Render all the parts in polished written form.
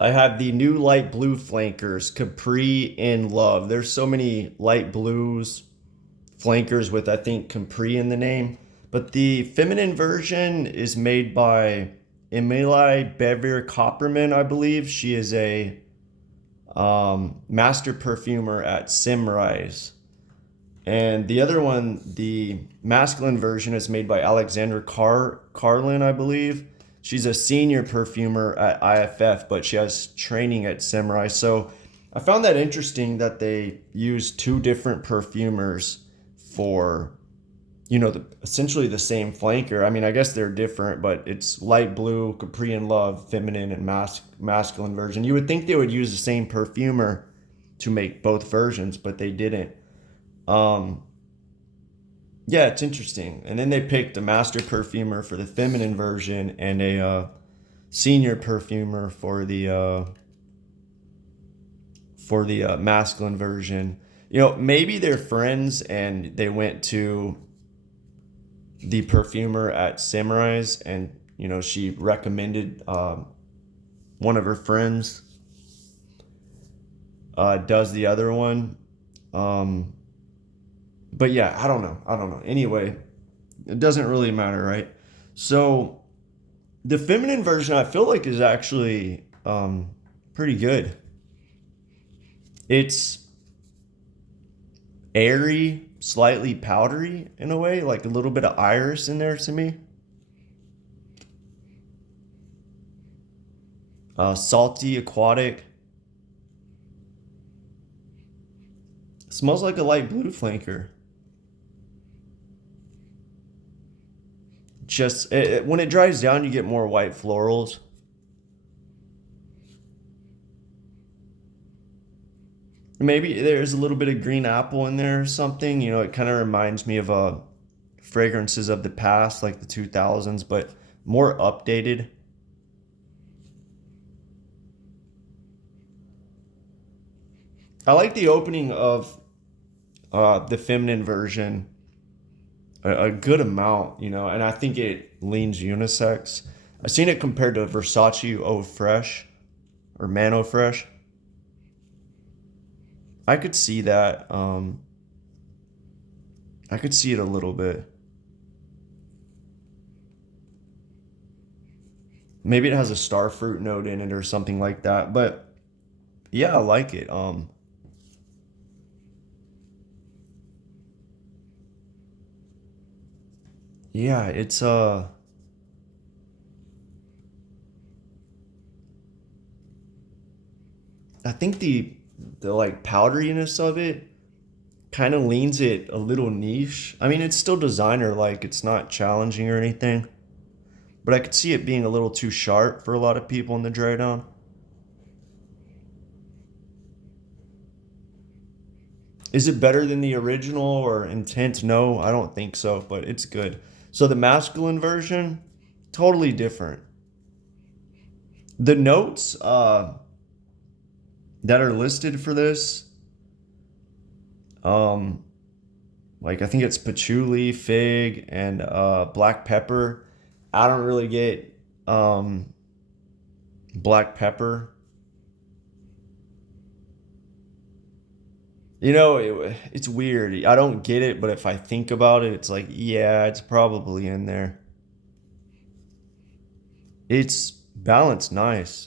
I have the new light blue flankers, Capri in Love. There's so many light blues flankers with, I think, Capri in the name. But the feminine version is made by Emily Bever Copperman, I believe. She is a master perfumer at Simrise. And the other one, the masculine version, is made by Alexandra Carlin, I believe. She's a senior perfumer at IFF, but she has training at Simrise. So I found that interesting that they use two different perfumers for, essentially the same flanker. I mean, I guess they're different, but it's light blue, Capri in Love, feminine, and masculine version. You would think they would use the same perfumer to make both versions, but they didn't. Um, yeah, it's interesting. And then they picked a master perfumer for the feminine version and a senior perfumer for the masculine version. Maybe they're friends and they went to the perfumer at Simrise, and she recommended one of her friends does the other one. Um, but yeah, I don't know. I don't know. Anyway, it doesn't really matter, right? So the feminine version, I feel like, is actually pretty good. It's airy, slightly powdery in a way, like a little bit of iris in there to me. Salty, aquatic. Smells like a light blue flanker. Just when it dries down, you get more white florals. Maybe there's a little bit of green apple in there or something. It kind of reminds me of fragrances of the past, like the 2000s, but more updated. I like the opening of the feminine version a good amount, and I think it leans unisex. I've seen it compared to Versace Eau Fresh or Man Eau Fresh. I could see that. I could see it a little bit. Maybe it has a star fruit note in it or something like that. But yeah, I like it. Yeah, it's I think the like powderiness of it kind of leans it a little niche. I mean, it's still designer like, it's not challenging or anything, but I could see it being a little too sharp for a lot of people in the dry down. Is it better than the original or Intent? No, I don't think so, but it's good. So the masculine version, totally different. The notes that are listed for this, um, like I think it's patchouli, fig, and black pepper. I don't really get um, black pepper. It's weird. I don't get it, but if I think about it, it's like, yeah, it's probably in there. It's balanced nice.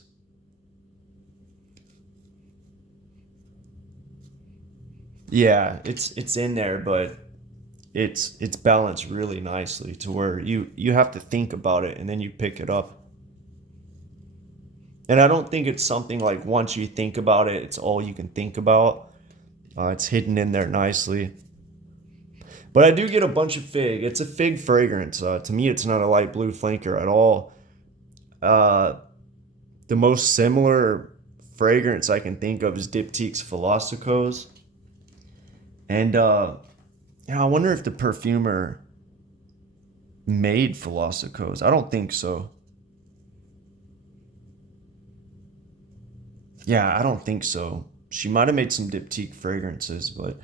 Yeah, it's in there, but it's balanced really nicely to where you have to think about it and then you pick it up. And I don't think it's something like once you think about it, it's all you can think about. It's hidden in there nicely. But I do get a bunch of fig. It's a fig fragrance. To me, it's not a light blue flanker at all. Uh, the most similar fragrance I can think of is Diptyque's Philosophos. And I wonder if the perfumer made Philosophos. I don't think so. Yeah, I don't think so. She might have made some Diptyque fragrances, but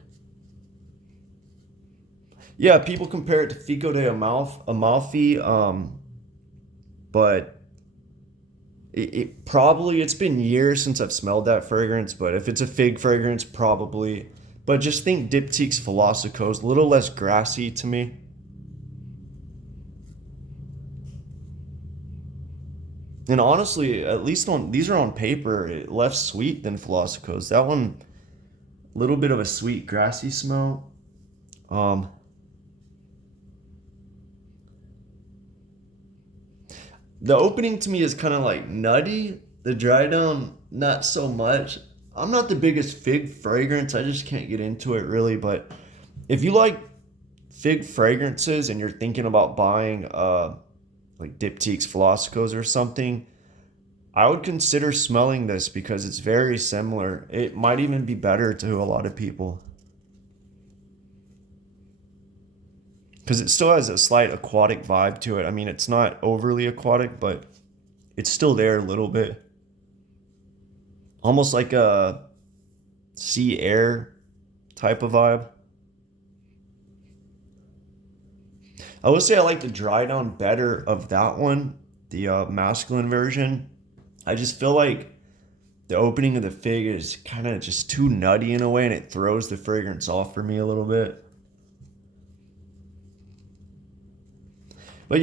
yeah, people compare it to Fico de Amalfi, but It probably, it's been years since I've smelled that fragrance, but if it's a fig fragrance, probably. But just think Diptyque's Philosopher's, a little less grassy to me. And honestly, at least on these are on paper, less sweet than Philosopher's. That one, a little bit of a sweet grassy smell. Um, the opening to me is kind of like nutty. The dry down, not so much. I'm not the biggest fig fragrance. I just can't get into it really. But if you like fig fragrances and you're thinking about buying like Diptyque's Philosopher's or something, I would consider smelling this because it's very similar. It might even be better to a lot of people because it still has a slight aquatic vibe to it. I mean, it's not overly aquatic, but it's still there a little bit. Almost like a sea air type of vibe. I would say I like the dry down better of that one, the masculine version. I just feel like the opening of the fig is kind of just too nutty in a way, and it throws the fragrance off for me a little bit. But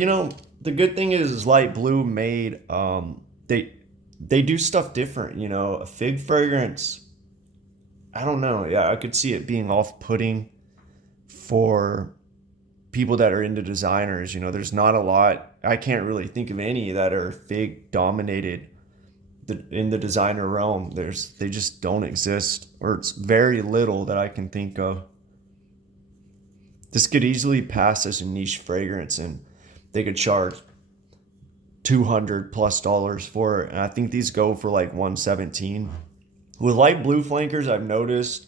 the good thing is Light Blue made they do stuff different. A fig fragrance. I don't know. Yeah, I could see it being off-putting for people that are into designers. There's not a lot. I can't really think of any that are fig dominated in the designer realm. They just don't exist, or it's very little that I can think of. This could easily pass as a niche fragrance, and they could charge $200+ for it. And I think these go for like 117. With light blue flankers, I've noticed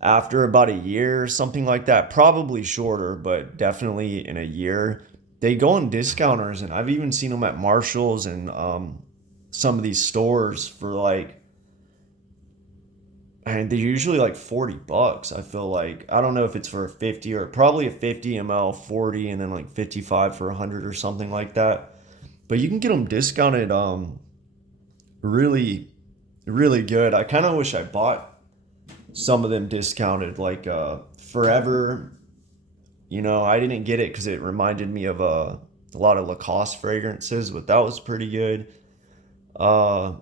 after about a year or something like that, probably shorter, but definitely in a year, they go on discounters, and I've even seen them at Marshall's and some of these stores for like, and they're usually like $40. I feel like, I don't know if it's for a 50 or probably a 50 ml 40, and then like 55 for 100 or something like that. But you can get them discounted really, really good. I kind of wish I bought some of them discounted, like Forever. I didn't get it because it reminded me of a lot of Lacoste fragrances, but that was pretty good. Uh,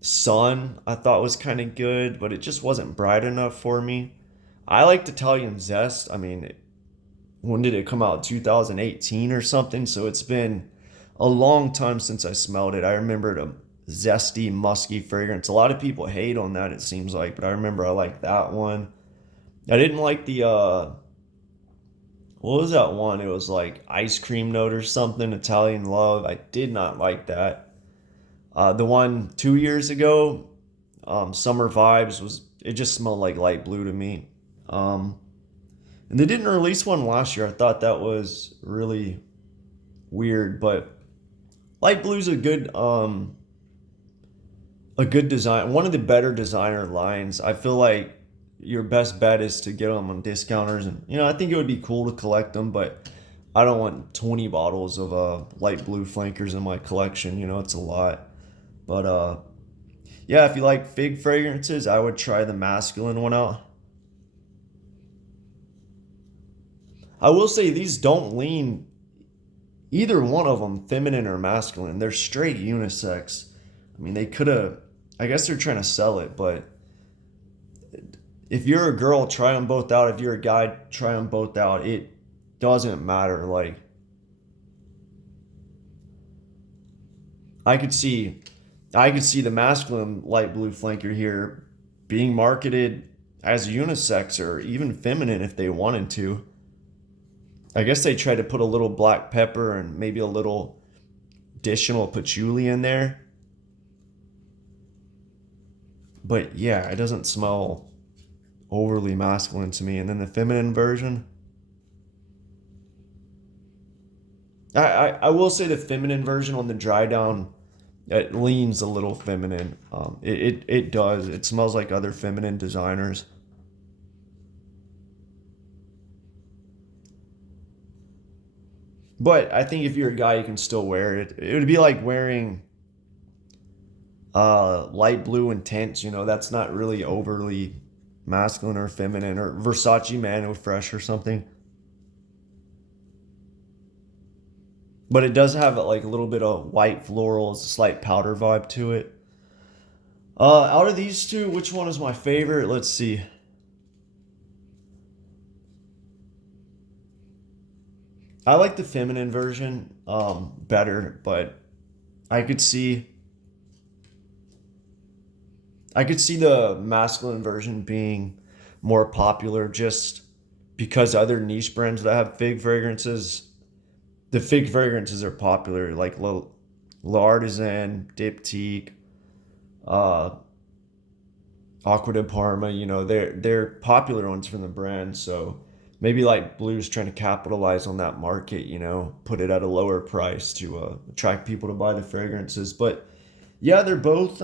Sun, I thought was kind of good, but it just wasn't bright enough for me. I liked Italian Zest. I mean, when did it come out? 2018 or something. So it's been a long time since I smelled it. I remember a zesty, musky fragrance. A lot of people hate on that, it seems like, but I remember I liked that one. I didn't like the what was that one? It was like ice cream note or something, Italian Love. I did not like that. The one 2 years ago, Summer Vibes, it just smelled like light blue to me. Um, and they didn't release one last year. I thought that was really weird, but light blue's a good design, one of the better designer lines. I feel like your best bet is to get them on discounters, and I think it would be cool to collect them, but I don't want 20 bottles of light blue flankers in my collection. It's a lot. But yeah, if you like fig fragrances, I would try the masculine one out. I will say these don't lean either one of them feminine or masculine. They're straight unisex. I mean, they could have, I guess they're trying to sell it, but if you're a girl, try them both out. If you're a guy, try them both out. It doesn't matter. Like, I could see I could see the masculine light blue flanker here being marketed as unisex or even feminine if they wanted to. I guess they tried to put a little black pepper and maybe a little additional patchouli in there. But yeah, it doesn't smell overly masculine to me. And then the feminine version, I will say the feminine version on the dry down, it leans a little feminine. It does. It smells like other feminine designers. But I think if you're a guy, you can still wear it. It would be like wearing Light blue intense, that's not really overly masculine or feminine, or Versace Mano Fresh or something. But it does have like a little bit of white florals, a slight powder vibe to it. Out of these two, which one is my favorite? Let's see. I like the feminine version better, but I could see I could see the masculine version being more popular just because other niche brands that have fig fragrances, the fig fragrances are popular, like L'Artisan, Diptyque, uh, Aqua de Parma. They're popular ones from the brand. So maybe like Blue's trying to capitalize on that market. Put it at a lower price to attract people to buy the fragrances. But yeah, they're both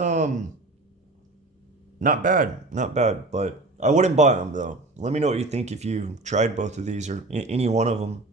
not bad, not bad. But I wouldn't buy them though. Let me know what you think if you tried both of these or any one of them.